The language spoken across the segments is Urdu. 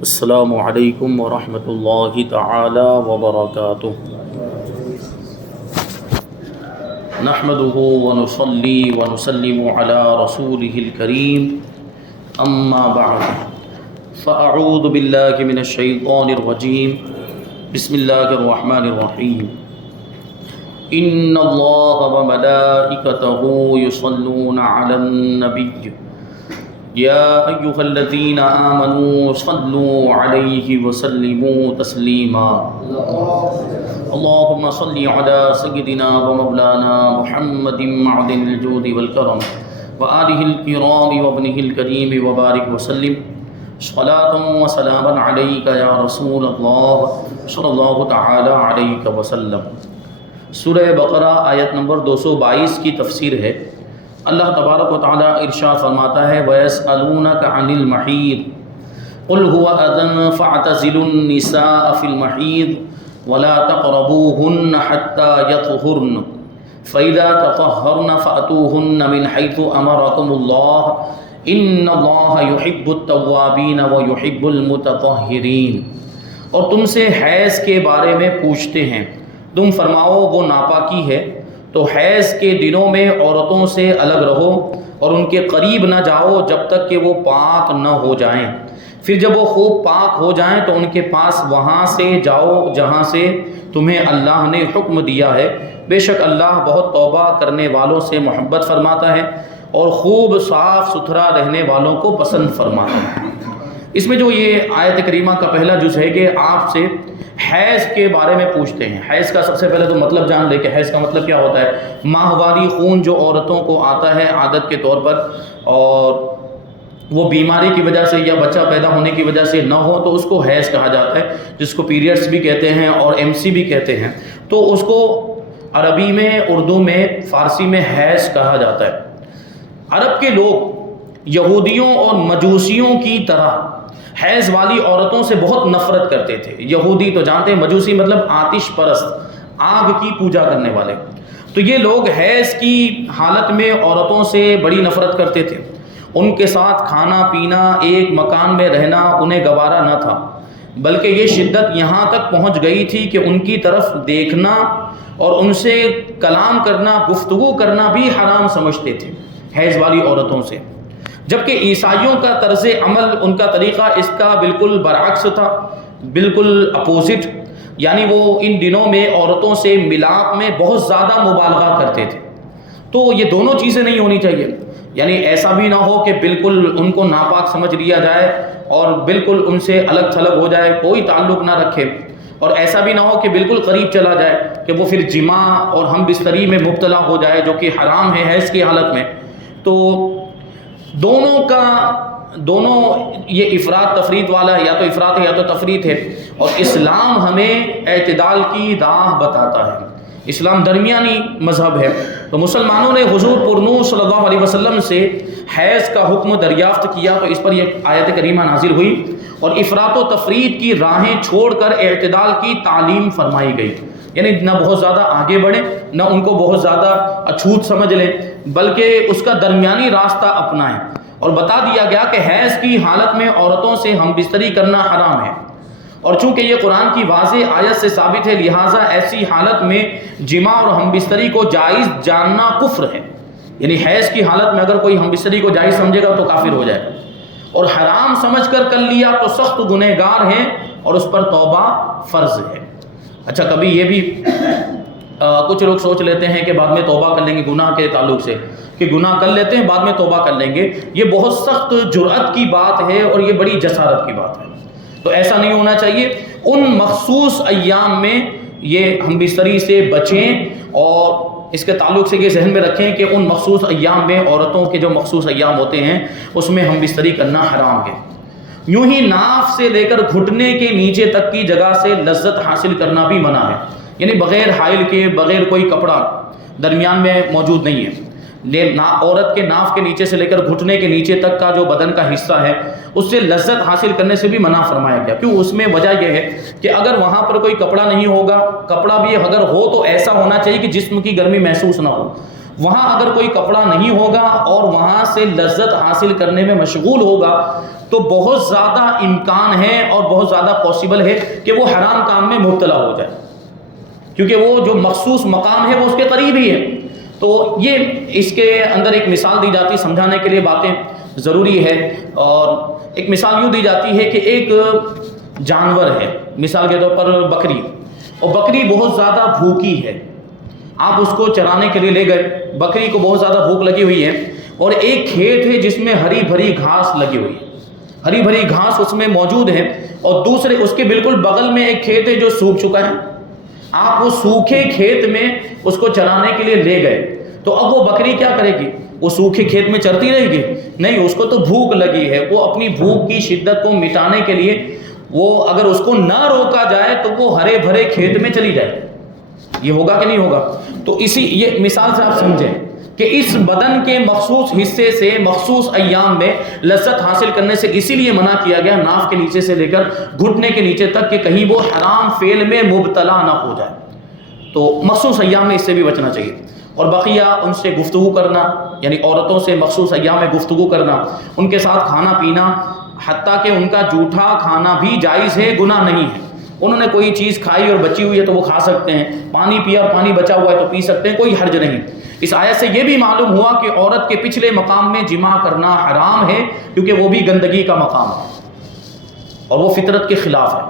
السلام علیکم ورحمۃ اللہ تعالی وبرکاتہ۔ نحمده ونصلي ونسلم على رسوله الكريم اما بعد فاعوذ باللہ من الشیطان الرجیم بسم اللہ الرحمن الرحیم ان اللہ وملائکتہ یصلون علی النبی یا ایہا الذین آمنوا صلوا علیہ وسلموا تسلیما اللہم صل علی سیدنا ومولانا محمد معدن الجود والکرم وآلہ الکرام وابنہ الکریم وبارک وسلم صلاۃ وسلاما علیک یا رسول اللہ صلی اللہ تعالی علیہ وسلم۔ سورہ بقرہ آیت نمبر 222 کی تفسیر ہے۔ اللہ تبارک و تعالیٰ ارشاد فرماتا ہے وَيَسْأَلُونَكَ عَنِ الْمَحِيضِ قُلْ هُوَ أَذًى فَاعْتَزِلُوا النِّسَاءَ فِي الْمَحِيضِ وَلَا تَقْرَبُوهُنَّ حَتَّى يَطْهُرْنَ فَإِذَا تَطَهَّرْنَ فَأْتُوهُنَّ مِنْ حَيْثُ أَمَرَكُمُ اللَّهُ إِنَّ اللَّهَ يُحِبُّ التَّوَّابِينَ وَيُحِبُّ الْمُتَطَهِّرِينَ۔ اور تم سے حیض کے بارے میں پوچھتے ہیں، تم فرماؤ وہ ناپاکی ہے، تو حیض کے دنوں میں عورتوں سے الگ رہو اور ان کے قریب نہ جاؤ جب تک کہ وہ پاک نہ ہو جائیں، پھر جب وہ خوب پاک ہو جائیں تو ان کے پاس وہاں سے جاؤ جہاں سے تمہیں اللہ نے حکم دیا ہے، بے شک اللہ بہت توبہ کرنے والوں سے محبت فرماتا ہے اور خوب صاف ستھرا رہنے والوں کو پسند فرماتا ہے۔ اس میں جو یہ آیت کریمہ کا پہلا جز ہے کہ آپ سے حیض کے بارے میں پوچھتے ہیں۔ حیض کا سب سے پہلے تو مطلب جان لے کہ حیض کا مطلب کیا ہوتا ہے۔ ماہواری خون جو عورتوں کو آتا ہے عادت کے طور پر، اور وہ بیماری کی وجہ سے یا بچہ پیدا ہونے کی وجہ سے نہ ہو تو اس کو حیض کہا جاتا ہے، جس کو پیریڈز بھی کہتے ہیں اور MC بھی کہتے ہیں۔ تو اس کو عربی میں، اردو میں، فارسی میں حیض کہا جاتا ہے۔ عرب کے لوگ یہودیوں اور مجوسیوں کی طرح حیض والی عورتوں سے بہت نفرت کرتے تھے۔ یہودی تو جانتے ہیں، مجوسی مطلب آتش پرست، آگ کی پوجا کرنے والے۔ تو یہ لوگ حیض کی حالت میں عورتوں سے بڑی نفرت کرتے تھے، ان کے ساتھ کھانا پینا، ایک مکان میں رہنا انہیں گوارا نہ تھا، بلکہ یہ شدت یہاں تک پہنچ گئی تھی کہ ان کی طرف دیکھنا اور ان سے کلام کرنا، گفتگو کرنا بھی حرام سمجھتے تھے حیض والی عورتوں سے۔ جبکہ عیسائیوں کا طرز عمل، ان کا طریقہ اس کا بالکل برعکس تھا، بالکل اپوزٹ، یعنی وہ ان دنوں میں عورتوں سے ملاپ میں بہت زیادہ مبالغہ کرتے تھے۔ تو یہ دونوں چیزیں نہیں ہونی چاہیے، یعنی ایسا بھی نہ ہو کہ بالکل ان کو ناپاک سمجھ لیا جائے اور بالکل ان سے الگ تھلگ ہو جائے، کوئی تعلق نہ رکھے، اور ایسا بھی نہ ہو کہ بالکل قریب چلا جائے کہ وہ پھر جماع اور ہم بستری میں مبتلا ہو جائے، جو کہ حرام ہے حیض کی حالت میں۔ تو دونوں یہ افراط تفریط والا ہے، یا تو افراط ہے یا تو تفریط ہے، اور اسلام ہمیں اعتدال کی راہ بتاتا ہے۔ اسلام درمیانی مذہب ہے۔ تو مسلمانوں نے حضور پرنور صلی اللہ علیہ وسلم سے حیض کا حکم دریافت کیا تو اس پر یہ آیت کریمہ نازل ہوئی، اور افراط و تفریط کی راہیں چھوڑ کر اعتدال کی تعلیم فرمائی گئی، یعنی نہ بہت زیادہ آگے بڑھیں، نہ ان کو بہت زیادہ اچھوت سمجھ لیں، بلکہ اس کا درمیانی راستہ اپنائیں۔ اور بتا دیا گیا کہ حیض کی حالت میں عورتوں سے ہم بستری کرنا حرام ہے، اور چونکہ یہ قرآن کی واضح آیت سے ثابت ہے، لہٰذا ایسی حالت میں جماع اور ہم بستری کو جائز جاننا کفر ہے۔ یعنی حیض کی حالت میں اگر کوئی ہم بستری کو جائز سمجھے گا تو کافر ہو جائے گا، اور حرام سمجھ کر لیا تو سخت گنہگار ہیں اور اس پر توبہ فرض ہے۔ اچھا، کبھی یہ بھی کچھ لوگ سوچ لیتے ہیں کہ بعد میں توبہ کر لیں گے گناہ کے تعلق سے، کہ گناہ کر لیتے ہیں بعد میں توبہ کر لیں گے۔ یہ بہت سخت جرأت کی بات ہے اور یہ بڑی جسارت کی بات ہے۔ تو ایسا نہیں ہونا چاہیے۔ ان مخصوص ایام میں یہ ہم بستری سے بچیں، اور اس کے تعلق سے یہ ذہن میں رکھیں کہ ان مخصوص ایام میں، عورتوں کے جو مخصوص ایام ہوتے ہیں اس میں ہم بستری کرنا حرام ہے۔ یوں ہی ناف سے لے کر گھٹنے کے نیچے تک کی جگہ سے لذت حاصل کرنا بھی منع ہے، یعنی بغیر حائل کے، بغیر کوئی کپڑا درمیان میں موجود نہیں ہے۔ عورت کے ناف کے نیچے سے لے کر گھٹنے کے نیچے تک کا جو بدن کا حصہ ہے اس سے لذت حاصل کرنے سے بھی منع فرمایا گیا۔ کیوں؟ اس میں وجہ یہ ہے کہ اگر وہاں پر کوئی کپڑا نہیں ہوگا، کپڑا بھی اگر ہو تو ایسا ہونا چاہیے کہ جسم کی گرمی محسوس نہ ہو، وہاں اگر کوئی کپڑا نہیں ہوگا اور وہاں سے لذت حاصل کرنے میں مشغول ہوگا تو بہت زیادہ امکان ہے اور بہت زیادہ پاسبل ہے کہ وہ حرام کام میں مبتلا ہو جائے، کیونکہ وہ جو مخصوص مقام ہے وہ اس کے قریب ہی ہے۔ تو یہ اس کے اندر ایک مثال دی جاتی ہے، سمجھانے کے لیے باتیں ضروری ہے، اور ایک مثال یوں دی جاتی ہے کہ ایک جانور ہے، مثال کے طور پر بکری، اور بکری بہت زیادہ بھوکی ہے، آپ اس کو چرانے کے لیے لے گئے، بکری کو بہت زیادہ بھوک لگی ہوئی ہے، اور ایک کھیت ہے جس میں ہری بھری گھاس لگی ہوئی ہے، ہری بھری گھاس اس میں موجود ہے، اور دوسرے اس کے بالکل بغل میں ایک کھیت ہے جو سوکھ چکا ہے۔ آپ وہ سوکھے کھیت میں اس کو چرانے کے لیے لے گئے، تو اب وہ بکری کیا کرے گی؟ وہ سوکھے کھیت میں چرتی رہے گی؟ نہیں، اس کو تو بھوک لگی ہے، وہ اپنی بھوک کی شدت کو مٹانے کے لیے وہ اگر اس کو نہ روکا جائے تو وہ ہرے بھرے کھیت میں چلی جائے۔ یہ ہوگا کہ نہیں ہوگا؟ تو یہ مثال سے آپ سمجھیں کہ اس بدن کے مخصوص حصے سے مخصوص ایام میں لذت حاصل کرنے سے اسی لیے منع کیا گیا، ناف کے نیچے سے لے کر گھٹنے کے نیچے تک، کہ کہیں وہ حرام فعل میں مبتلا نہ ہو جائے۔ تو مخصوص ایام میں اس سے بھی بچنا چاہیے۔ اور بقیہ ان سے گفتگو کرنا، یعنی عورتوں سے مخصوص ایام میں گفتگو کرنا، ان کے ساتھ کھانا پینا، حتیٰ کہ ان کا جھوٹا کھانا بھی جائز ہے، گناہ نہیں ہے۔ انہوں نے کوئی چیز کھائی اور بچی ہوئی ہے تو وہ کھا سکتے ہیں، پانی پیا اور پانی بچا ہوا ہے تو پی سکتے ہیں، کوئی حرج نہیں۔ اس آیت سے یہ بھی معلوم ہوا کہ عورت کے پچھلے مقام میں جماع کرنا حرام ہے، کیونکہ وہ بھی گندگی کا مقام ہے اور وہ فطرت کے خلاف ہے۔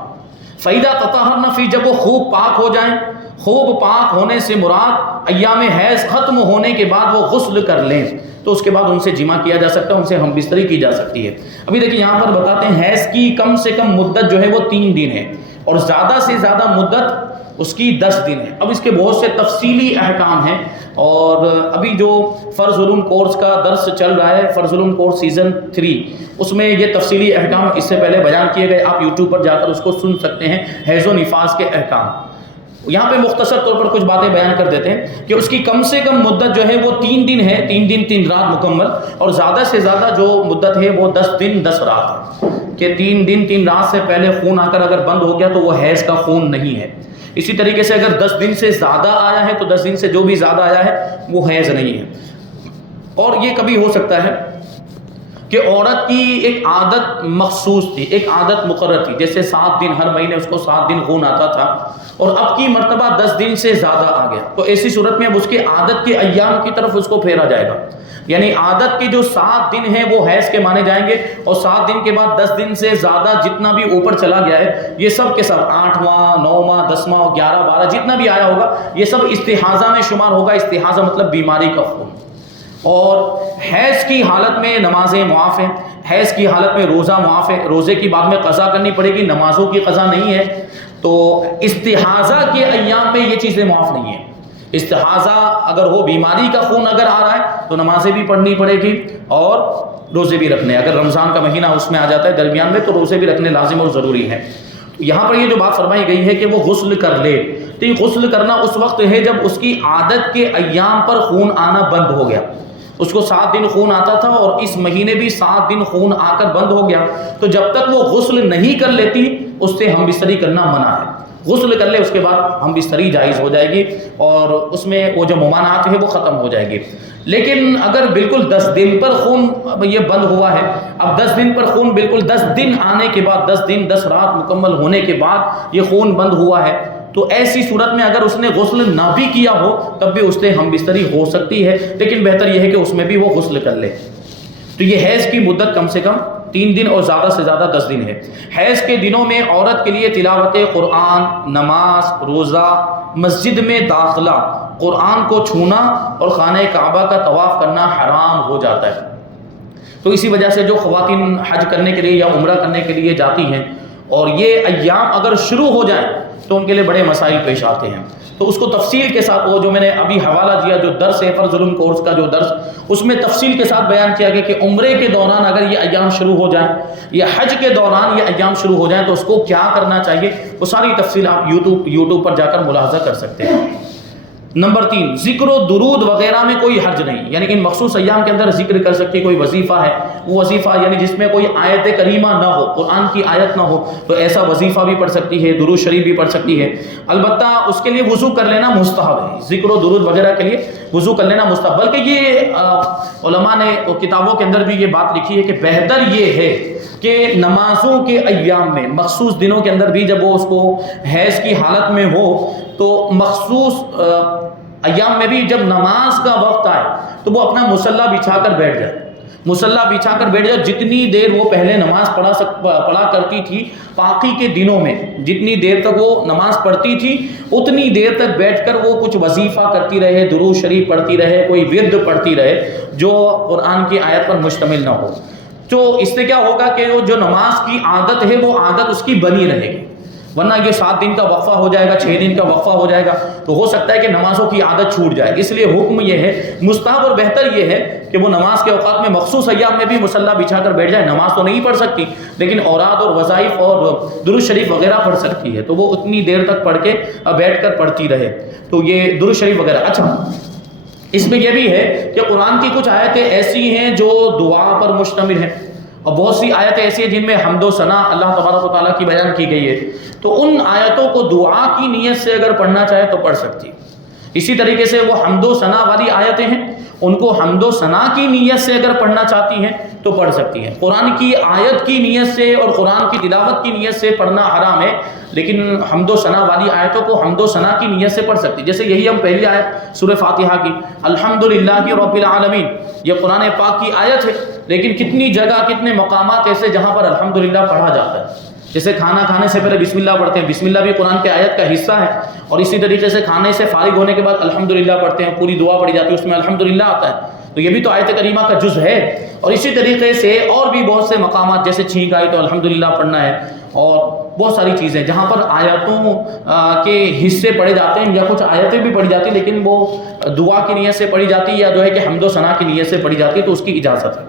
فَإِذَا تَطَهَّرْنَ فِي، جب وہ خوب پاک ہو جائیں، خوب پاک ہونے سے مراد ایام حیض ختم ہونے کے بعد وہ غسل کر لیں، تو اس کے بعد ان سے جماع کیا جا سکتا ہے، ان سے ہم بستری کی جا سکتی ہے۔ ابھی دیکھیں یہاں پر بتاتے ہیں حیض کی کم سے کم مدت جو ہے وہ 3 دن ہے، اور زیادہ سے زیادہ مدت اس کی 10 دن ہے۔ اب اس کے بہت سے تفصیلی احکام ہیں، اور ابھی جو فرض علوم کورس کا درس چل رہا ہے، فرض علوم کورس سیزن 3، اس میں یہ تفصیلی احکام اس سے پہلے بیان کیے گئے، آپ یوٹیوب پر جا کر اس کو سن سکتے ہیں، حیض و نفاس کے احکام۔ یہاں پہ مختصر طور پر کچھ باتیں بیان کر دیتے ہیں کہ اس کی کم سے کم مدت جو ہے وہ 3 دن ہے، 3 دن 3 رات مکمل، اور زیادہ سے زیادہ جو مدت ہے وہ 10 دن 10 رات ہے، کہ 3 دن 3 رات سے پہلے خون آ کر اگر بند ہو گیا تو وہ حیض کا خون نہیں ہے۔ اسی طریقے سے اگر 10 دن سے زیادہ آیا ہے تو 10 دن سے جو بھی زیادہ آیا ہے وہ حیض نہیں ہے۔ اور یہ کبھی ہو سکتا ہے کہ عورت کی ایک عادت مخصوص تھی، ایک عادت مقرر تھی، جیسے 7 دن ہر مہینے اس کو 7 دن خون آتا تھا، اور اب کی مرتبہ 10 دن سے زیادہ آ گیا، تو ایسی صورت میں اب اس کے عادت کے ایام کی طرف اس کو پھیرا جائے گا، یعنی عادت کے جو 7 دن ہیں وہ حیض کے مانے جائیں گے، اور 7 دن کے بعد 10 دن سے زیادہ جتنا بھی اوپر چلا گیا ہے، یہ سب کے سب 8واں 9واں 10واں 11 12 جتنا بھی آیا ہوگا یہ سب استحاضہ میں شمار ہوگا۔ استحاضہ مطلب بیماری کا خون۔ اور حیض کی حالت میں نمازیں معاف ہیں، حیض کی حالت میں روزہ معاف ہے، روزے کی بعد میں قضا کرنی پڑے گی، نمازوں کی قضا نہیں ہے۔ تو استحاضہ کے ایام میں یہ چیزیں معاف نہیں ہیں۔ استحاضہ اگر ہو، بیماری کا خون اگر آ رہا ہے تو نمازیں بھی پڑھنی پڑے گی اور روزے بھی رکھنے، اگر رمضان کا مہینہ اس میں آ جاتا ہے درمیان میں تو روزے بھی رکھنے لازم اور ضروری ہے۔ یہاں پر یہ جو بات فرمائی گئی ہے کہ وہ غسل کر لے، تو یہ غسل کرنا اس وقت ہے جب اس کی عادت کے ایام پر خون آنا بند ہو گیا۔ اس کو 7 دن خون آتا تھا اور اس مہینے بھی 7 دن خون آ کر بند ہو گیا، تو جب تک وہ غسل نہیں کر لیتی اس سے ہم بستری کرنا منع ہے۔ غسل کر لے اس کے بعد ہم بستری جائز ہو جائے گی، اور اس میں وہ جو ممانعات ہے وہ ختم ہو جائے گی۔ لیکن اگر بالکل 10 دن پر خون یہ بند ہوا ہے، اب 10 دن پر خون بالکل 10 دن آنے کے بعد، 10 دن 10 رات مکمل ہونے کے بعد یہ خون بند ہوا ہے، تو ایسی صورت میں اگر اس نے غسل نہ بھی کیا ہو تب بھی اس سے ہم بستری ہو سکتی ہے، لیکن بہتر یہ ہے کہ اس میں بھی وہ غسل کر لے۔ تو یہ حیض کی مدت کم سے کم 3 دن اور زیادہ سے زیادہ 10 دن ہے۔ حیض کے دنوں میں عورت کے لیے تلاوت قرآن، نماز، روزہ، مسجد میں داخلہ، قرآن کو چھونا اور خانہ کعبہ کا طواف کرنا حرام ہو جاتا ہے۔ تو اسی وجہ سے جو خواتین حج کرنے کے لیے یا عمرہ کرنے کے لیے جاتی ہیں اور یہ ایام اگر شروع ہو جائیں تو ان کے لیے بڑے مسائل پیش آتے ہیں۔ تو اس کو تفصیل کے ساتھ، وہ جو میں نے ابھی حوالہ دیا جو درس ہے فرض علوم کورس کا جو درس، اس میں تفصیل کے ساتھ بیان کیا گیا کہ عمرے کے دوران اگر یہ ایام شروع ہو جائیں یا حج کے دوران یہ ایام شروع ہو جائیں تو اس کو کیا کرنا چاہیے، وہ ساری تفصیل آپ یوٹیوب پر جا کر ملاحظہ کر سکتے ہیں۔ نمبر 3، ذکر و درود وغیرہ میں کوئی حرج نہیں، یعنی ان مخصوص ایام کے اندر ذکر کر سکتی، کوئی وظیفہ ہے، وہ وظیفہ یعنی جس میں کوئی آیت کریمہ نہ ہو، قرآن کی آیت نہ ہو، تو ایسا وظیفہ بھی پڑھ سکتی ہے، درود شریف بھی پڑھ سکتی ہے۔ البتہ اس کے لیے وضو کر لینا مستحب ہے، ذکر و درود وغیرہ کے لیے وضو کر لینا مستحب، بلکہ یہ علماء نے کتابوں کے اندر بھی یہ بات لکھی ہے کہ بہتر یہ ہے کہ نمازوں کے ایام میں مخصوص دنوں کے اندر بھی جب وہ اس کو حیض کی حالت میں ہو تو مخصوص ایام میں بھی جب نماز کا وقت آئے تو وہ اپنا مصلی بچھا کر بیٹھ جائے، مصلی بچھا کر بیٹھ جائے. جتنی دیر وہ پہلے نماز پڑھا کرتی تھی باقی کے دنوں میں، جتنی دیر تک وہ نماز پڑھتی تھی اتنی دیر تک بیٹھ کر وہ کچھ وظیفہ کرتی رہے، درود شریف پڑھتی رہے، کوئی ورد پڑھتی رہے جو قرآن کی آیت پر مشتمل نہ ہو. تو اس سے کیا ہوگا کہ وہ جو نماز کی عادت ہے وہ عادت اس کی بنی رہے گی. ورنہ یہ 7 دن کا وقفہ ہو جائے گا، 6 دن کا وقفہ ہو جائے گا تو ہو سکتا ہے کہ نمازوں کی عادت چھوٹ جائے. اس لیے حکم یہ ہے، مستحب اور بہتر یہ ہے کہ وہ نماز کے اوقات میں مخصوص ایام میں بھی مصلی بچھا کر بیٹھ جائے. نماز تو نہیں پڑھ سکتی لیکن اوراد اور وظائف اور درود شریف وغیرہ پڑھ سکتی ہے، تو وہ اتنی دیر تک پڑھ کے بیٹھ کر پڑھتی رہے. تو یہ درود شریف وغیرہ. اچھا، اس میں یہ بھی ہے کہ قرآن کی کچھ آیتیں ایسی ہیں جو دعا پر مشتمل ہیں، اور بہت سی آیتیں ایسی ہیں جن میں حمد و ثنا اللہ تبارک و تعالیٰ کی بیان کی گئی ہے. تو ان آیتوں کو دعا کی نیت سے اگر پڑھنا چاہے تو پڑھ سکتی. اسی طریقے سے وہ حمد و ثنا والی آیتیں ہیں، ان کو حمد و ثنا کی نیت سے اگر پڑھنا چاہتی ہیں تو پڑھ سکتی ہیں. قرآن کی آیت کی نیت سے اور قرآن کی تلاوت کی نیت سے پڑھنا حرام ہے، لیکن حمد و ثنا والی آیتوں کو حمد و ثنا کی نیت سے پڑھ سکتی. جیسے یہی ہم پہلی آیت سورہ فاتحہ کی الحمدللہ رب العالمین، یہ قرآن پاک کی آیت ہے، لیکن کتنی جگہ کتنے مقامات ایسے جہاں پر الحمدللہ پڑھا جاتا ہے. جیسے کھانا کھانے سے پہلے بسم اللہ پڑھتے ہیں، بسم اللہ بھی قرآن کی آیت کا حصہ ہے. اور اسی طریقے سے کھانے سے فارغ ہونے کے بعد الحمدللہ پڑھتے ہیں، پوری دعا پڑھی جاتی ہے، اس میں الحمدللہ آتا ہے، تو یہ بھی تو آیت کریمہ کا جز ہے. اور اسی طریقے سے اور بھی بہت سے مقامات جیسے چھینک آئی تو الحمدللہ پڑھنا ہے، اور بہت ساری چیزیں جہاں پر آیتوں کے حصے پڑھے جاتے ہیں یا کچھ آیتیں بھی پڑھی جاتی ہیں لیکن وہ دعا کی نیت سے پڑھی جاتی ہے یا جو ہے کہ حمد و ثنا کی نیت سے پڑھی جاتی ہے، تو اس کی اجازت ہے.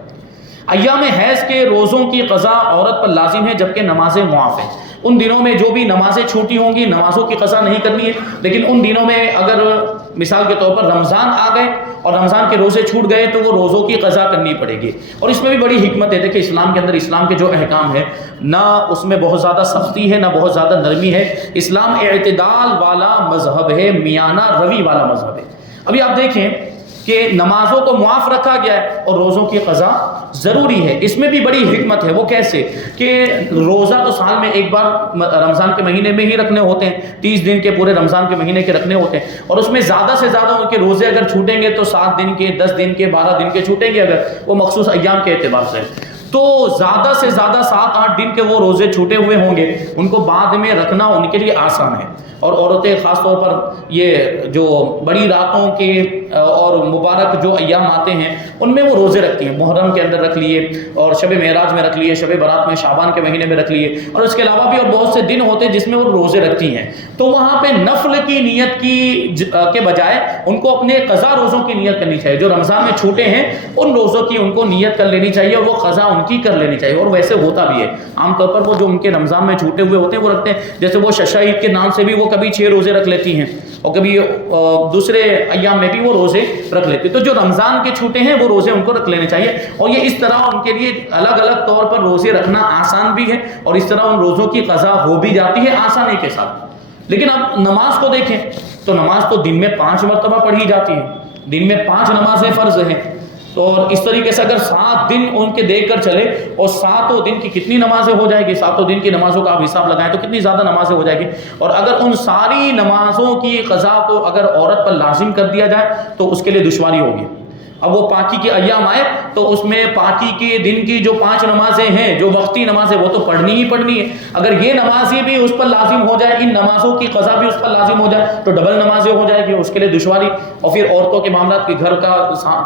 ایام حیض کے روزوں کی قضا عورت پر لازم ہے جبکہ نمازیں معاف ہیں. ان دنوں میں جو بھی نمازیں چھوٹی ہوں گی نمازوں کی قضا نہیں کرنی ہے، لیکن ان دنوں میں اگر مثال کے طور پر رمضان آ گئے اور رمضان کے روزے چھوٹ گئے تو وہ روزوں کی قضا کرنی پڑے گی. اور اس میں بھی بڑی حکمت ہے. دیکھیں اسلام کے اندر اسلام کے جو احکام ہے نہ اس میں بہت زیادہ سختی ہے نہ بہت زیادہ نرمی ہے. اسلام اعتدال والا مذہب ہے، میانہ روی والا مذہب ہے. ابھی آپ دیکھیں کہ نمازوں کو معاف رکھا گیا ہے اور روزوں کی قضا ضروری ہے. اس میں بھی بڑی حکمت ہے. وہ کیسے کہ روزہ تو سال میں ایک بار رمضان کے مہینے میں ہی رکھنے ہوتے ہیں، 30 دن کے پورے رمضان کے مہینے کے رکھنے ہوتے ہیں، اور اس میں زیادہ سے زیادہ ان کے روزے اگر چھوٹیں گے تو 7 دن کے، 10 دن کے، 12 دن کے چھوٹیں گے اگر وہ مخصوص ایام کے اعتبار سے. تو زیادہ سے زیادہ 7-8 دن کے وہ روزے چھوٹے ہوئے ہوں گے، ان کو بعد میں رکھنا ان کے لیے آسان ہے. اور عورتیں خاص طور پر یہ جو بڑی راتوں کے اور مبارک جو ایام آتے ہیں ان میں وہ روزے رکھتی ہیں. محرم کے اندر رکھ لیے، اور شب معراج میں رکھ لیے، شب برات میں، شعبان کے مہینے میں رکھ لیے، اور اس کے علاوہ بھی اور بہت سے دن ہوتے ہیں جس میں وہ روزے رکھتی ہیں. تو وہاں پہ نفل کی نیت کے بجائے ان کو اپنے قضا روزوں کی نیت کرنی چاہیے. جو رمضان میں چھوٹے ہیں ان روزوں کی ان کو نیت کر لینی چاہیے اور وہ قضا ان کی کر لینی چاہیے. اور ویسے ہوتا بھی ہے عام طور پر وہ جو ان کے رمضان میں چھوٹے ہوئے ہوتے ہیں وہ رکھتے ہیں. جیسے وہ ششا عید کے نام سے بھی وہ کبھی 6 روزے رکھ لیتی ہیں اور کبھی دوسرے ایام میں بھی وہ روزے رکھ لیتی ہیں. تو جو رمضان کے چھوٹے ہیں وہ روزے ان کو رکھ لینے چاہیے. اور یہ اس طرح ان کے لیے الگ الگ طور پر روزے رکھنا آسان بھی ہے اور اس طرح ان روزوں کی قضا ہو بھی جاتی ہے آسانی کے ساتھ. لیکن اب نماز کو دیکھیں تو نماز تو دن میں 5 مرتبہ پڑھی جاتی ہے، دن میں 5 نمازیں فرض ہیں. تو اس طریقے سے اگر 7 دن ان کے دیکھ کر چلے اور 7 دن کی کتنی نمازیں ہو جائے گی، 7 دن کی نمازوں کا آپ حساب لگائیں تو کتنی زیادہ نمازیں ہو جائے گی. اور اگر ان ساری نمازوں کی قضا کو اگر عورت پر لازم کر دیا جائے تو اس کے لیے دشواری ہوگی. اب وہ پاکی کے ایام آئے تو اس میں پاکی کے دن کی جو 5 نمازیں ہیں جو وقتی نمازیں وہ تو پڑھنی ہی پڑھنی ہے. اگر یہ نمازیں بھی اس پر لازم ہو جائے، ان نمازوں کی قضا بھی اس پر لازم ہو جائے تو ڈبل نمازیں ہو جائے گی، اس کے لیے دشواری. اور پھر عورتوں کے معاملات کی گھر کا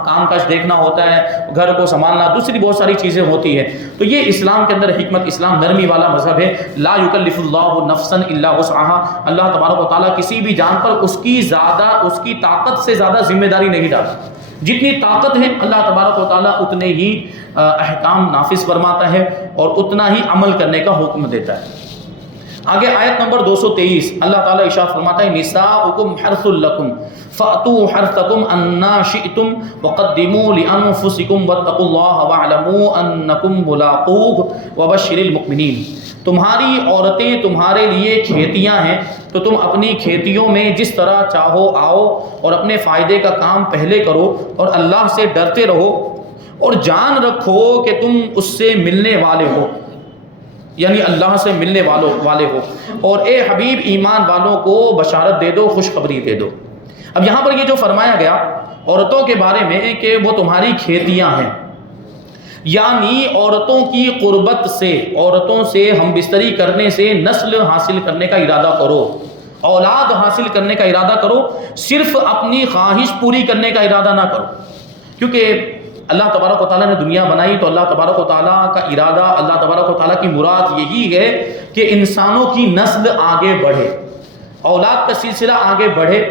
کام کاج دیکھنا ہوتا ہے، گھر کو سنبھالنا، دوسری بہت ساری چیزیں ہوتی ہیں. تو یہ اسلام کے اندر حکمت، اسلام نرمی والا مذہب ہے. لا یکلف اللہ نفسا الا وسعها. اللہ تبارک و تعالیٰ کسی بھی جان پر اس کی طاقت سے زیادہ ذمہ داری نہیں ڈالتا. جتنی طاقت ہے اللہ تبارک و تعالیٰ اتنے ہی احکام نافذ فرماتا ہے اور اتنا ہی عمل کرنے کا حکم دیتا ہے. آگے آیت نمبر 223 اللہ تعالیٰ ارشاد فرماتا ہے نساؤکم حرث لکم فأتوا حرثکم انا شئتم وقدموا لانفسکم واتقوا اللہ واعلموا انکم ملاقوہ وبشر المؤمنین. تمہاری عورتیں تمہارے لیے کھیتیاں ہیں تو تم اپنی کھیتیوں میں جس طرح چاہو آؤ اور اپنے فائدے کا کام پہلے کرو اور اللہ سے ڈرتے رہو اور جان رکھو کہ تم اس سے ملنے والے ہو یعنی اللہ سے ملنے والے ہو، اور اے حبیب ایمان والوں کو بشارت دے دو، خوشخبری دے دو۔ اب یہاں پر یہ جو فرمایا گیا عورتوں کے بارے میں کہ وہ تمہاری کھیتیاں ہیں، یعنی عورتوں کی قربت سے، عورتوں سے ہم بستری کرنے سے نسل حاصل کرنے کا ارادہ کرو، اولاد حاصل کرنے کا ارادہ کرو، صرف اپنی خواہش پوری کرنے کا ارادہ نہ کرو۔ کیونکہ اللہ تبارک و تعالیٰ نے دنیا بنائی تو اللہ تبارک و تعالیٰ کا ارادہ، اللہ تبارک و تعالیٰ کی مراد یہی ہے کہ انسانوں کی نسل آگے بڑھے، اولاد کا سلسلہ آگے بڑھے۔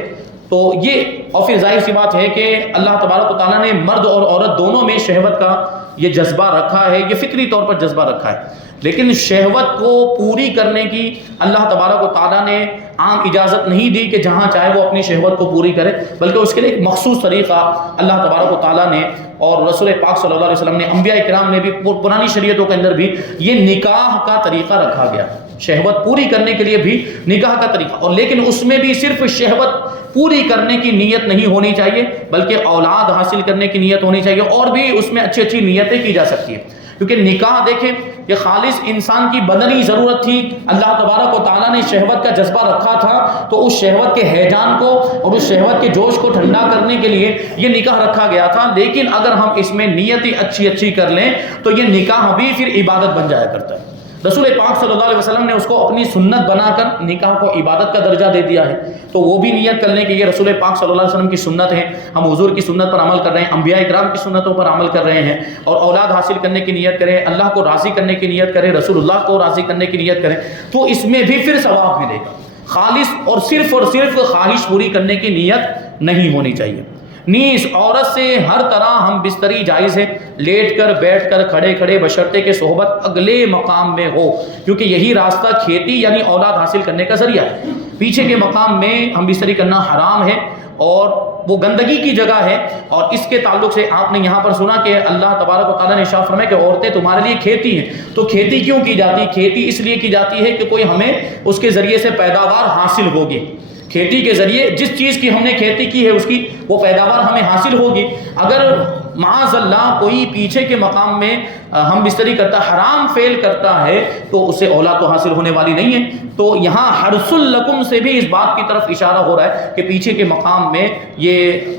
تو یہ اور پھر ظاہر سی بات ہے کہ اللہ تبارک و تعالیٰ نے مرد اور عورت دونوں میں شہوت کا یہ جذبہ رکھا ہے، یہ فطری طور پر جذبہ رکھا ہے، لیکن شہوت کو پوری کرنے کی اللہ تبارک و تعالیٰ نے عام اجازت نہیں دی کہ جہاں چاہے وہ اپنی شہوت کو پوری کرے، بلکہ اس کے لیے ایک مخصوص طریقہ اللہ تبارک و تعالیٰ نے اور رسول پاک صلی اللہ علیہ وسلم نے، انبیاء کرام نے بھی، پرانی شریعتوں کے اندر بھی یہ نکاح کا طریقہ رکھا گیا، شہوت پوری کرنے کے لیے بھی نکاح کا طریقہ، اور لیکن اس میں بھی صرف شہوت پوری کرنے کی نیت نہیں ہونی چاہیے، بلکہ اولاد حاصل کرنے کی نیت ہونی چاہیے، اور بھی اس میں اچھی اچھی نیتیں کی جا سکتی ہیں۔ کیونکہ نکاح دیکھیں یہ خالص انسان کی بدنی ضرورت تھی، اللہ تبارک و تعالیٰ نے شہوت کا جذبہ رکھا تھا، تو اس شہوت کے ہیجان کو اور اس شہوت کے جوش کو ٹھنڈا کرنے کے لیے یہ نکاح رکھا گیا تھا۔ لیکن اگر ہم اس میں نیتیں اچھی کر لیں تو یہ نکاح بھی پھر عبادت بن جایا کرتا ہے۔ رسول پاک صلی اللہ علیہ وسلم نے اس کو اپنی سنت بنا کر نکاح کو عبادت کا درجہ دے دیا ہے، تو وہ بھی نیت کر لیں کہ یہ رسول پاک صلی اللہ علیہ وسلم کی سنت ہے، ہم حضور کی سنت پر عمل کر رہے ہیں، انبیاء اکرام کی سنتوں پر عمل کر رہے ہیں، اور اولاد حاصل کرنے کی نیت کریں، اللہ کو راضی کرنے کی نیت کریں، رسول اللہ کو راضی کرنے کی نیت کریں، تو اس میں بھی پھر ثواب ملے گا۔ خالص اور صرف خواہش پوری کرنے کی نیت نہیں ہونی چاہیے۔ نیز عورت سے ہر طرح ہم بستری جائز ہے، لیٹ کر، بیٹھ کر، کھڑے بشرطے کہ صحبت اگلے مقام میں ہو، کیونکہ یہی راستہ کھیتی یعنی اولاد حاصل کرنے کا ذریعہ ہے۔ پیچھے کے مقام میں ہم بستری کرنا حرام ہے، اور وہ گندگی کی جگہ ہے، اور اس کے تعلق سے آپ نے یہاں پر سنا کہ اللہ تبارک و تعالیٰ نے ارشاد فرمایا کہ عورتیں تمہارے لیے کھیتی ہیں۔ تو کھیتی کیوں کی جاتی؟ کھیتی اس لیے کی جاتی ہے کہ کوئی ہمیں اس کے ذریعے سے پیداوار حاصل ہوگی، کھیتی کے ذریعے جس چیز کی ہم نے کھیتی کی ہے اس کی وہ پیداوار ہمیں حاصل ہوگی۔ اگر معاذ اللہ کوئی پیچھے کے مقام میں ہم بستری کرتا، حرام فعل کرتا ہے، تو اسے اولاد تو حاصل ہونے والی نہیں ہے۔ تو یہاں حرث لکم سے بھی اس بات کی طرف اشارہ ہو رہا ہے کہ پیچھے کے مقام میں یہ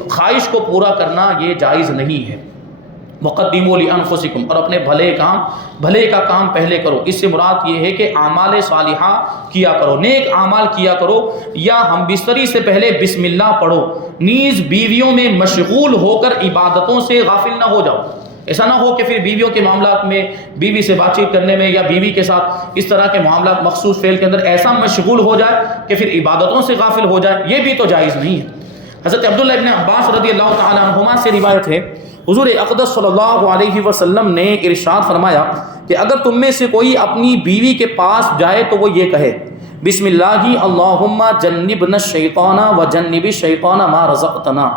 خواہش کو پورا کرنا یہ جائز نہیں ہے۔ وقدموا لانفسکم، اور اپنے بھلے کا کام پہلے کرو۔ اس سے مراد یہ ہے کہ اعمال صالحہ کیا کرو، نیک اعمال کیا کرو، یا ہم بستری سے پہلے بسم اللہ پڑھو۔ نیز بیویوں میں مشغول ہو کر عبادتوں سے غافل نہ ہو جاؤ۔ ایسا نہ ہو کہ پھر بیویوں کے معاملات میں، بیوی سے بات چیت کرنے میں، یا بیوی کے ساتھ اس طرح کے معاملات مخصوص فعل کے اندر ایسا مشغول ہو جائے کہ پھر عبادتوں سے غافل ہو جائے، یہ بھی تو جائز نہیں ہے۔ حضرت عبداللہ ابن عباس رضی اللہ تعالی عنہما سے روایت ہے، حضور اقدس صلی اللہ علیہ وسلم نے ارشاد فرمایا کہ اگر تم میں سے کوئی اپنی بیوی کے پاس جائے تو وہ یہ کہے، بسم اللہ اللہم جنبنا الشیطان وجنب الشیطان ما رزقتنا،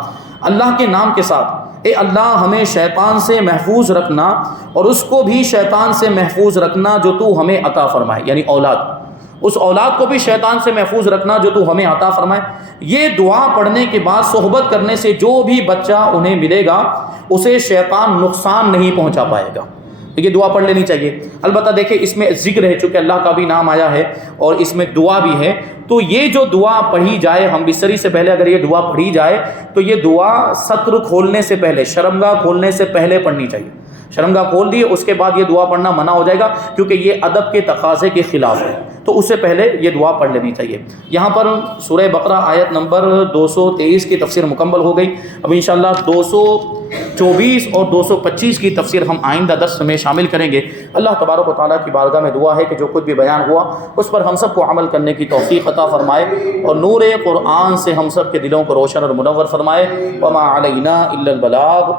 اللہ کے نام کے ساتھ، اے اللہ ہمیں شیطان سے محفوظ رکھنا اور اس کو بھی شیطان سے محفوظ رکھنا جو تو ہمیں عطا فرمائے، یعنی اولاد، اس اولاد کو بھی شیطان سے محفوظ رکھنا جو تو ہمیں عطا فرمائے۔ یہ دعا پڑھنے کے بعد صحبت کرنے سے جو بھی بچہ انہیں ملے گا اسے شیطان نقصان نہیں پہنچا پائے گا۔ یہ دعا پڑھ لینی چاہیے۔ البتہ دیکھیں اس میں ذکر ہے، چونکہ اللہ کا بھی نام آیا ہے اور اس میں دعا بھی ہے، تو یہ جو دعا پڑھی جائے ہم بستری سے پہلے، اگر یہ دعا پڑھی جائے تو یہ دعا ستر کھولنے سے پہلے، شرمگاہ کھولنے سے پہلے پڑھنی چاہیے۔ شرمگاہ کھول دی اس کے بعد یہ دعا پڑھنا منع ہو جائے گا، کیونکہ یہ ادب کے تقاضے کے خلاف ہے، تو اس سے پہلے یہ دعا پڑھ لینی چاہیے۔ یہاں پر سورہ بقرہ آیت نمبر 223 کی تفسیر مکمل ہو گئی۔ اب انشاءاللہ 224 اور 225 کی تفسیر ہم آئندہ درس میں شامل کریں گے۔ اللہ تبارک و تعالیٰ کی بارگاہ میں دعا ہے کہ جو کچھ بھی بیان ہوا اس پر ہم سب کو عمل کرنے کی توفیق عطا فرمائے، اور نور قرآن سے ہم سب کے دلوں کو روشن اور منور فرمائے۔ وما علینا الا البلاغ۔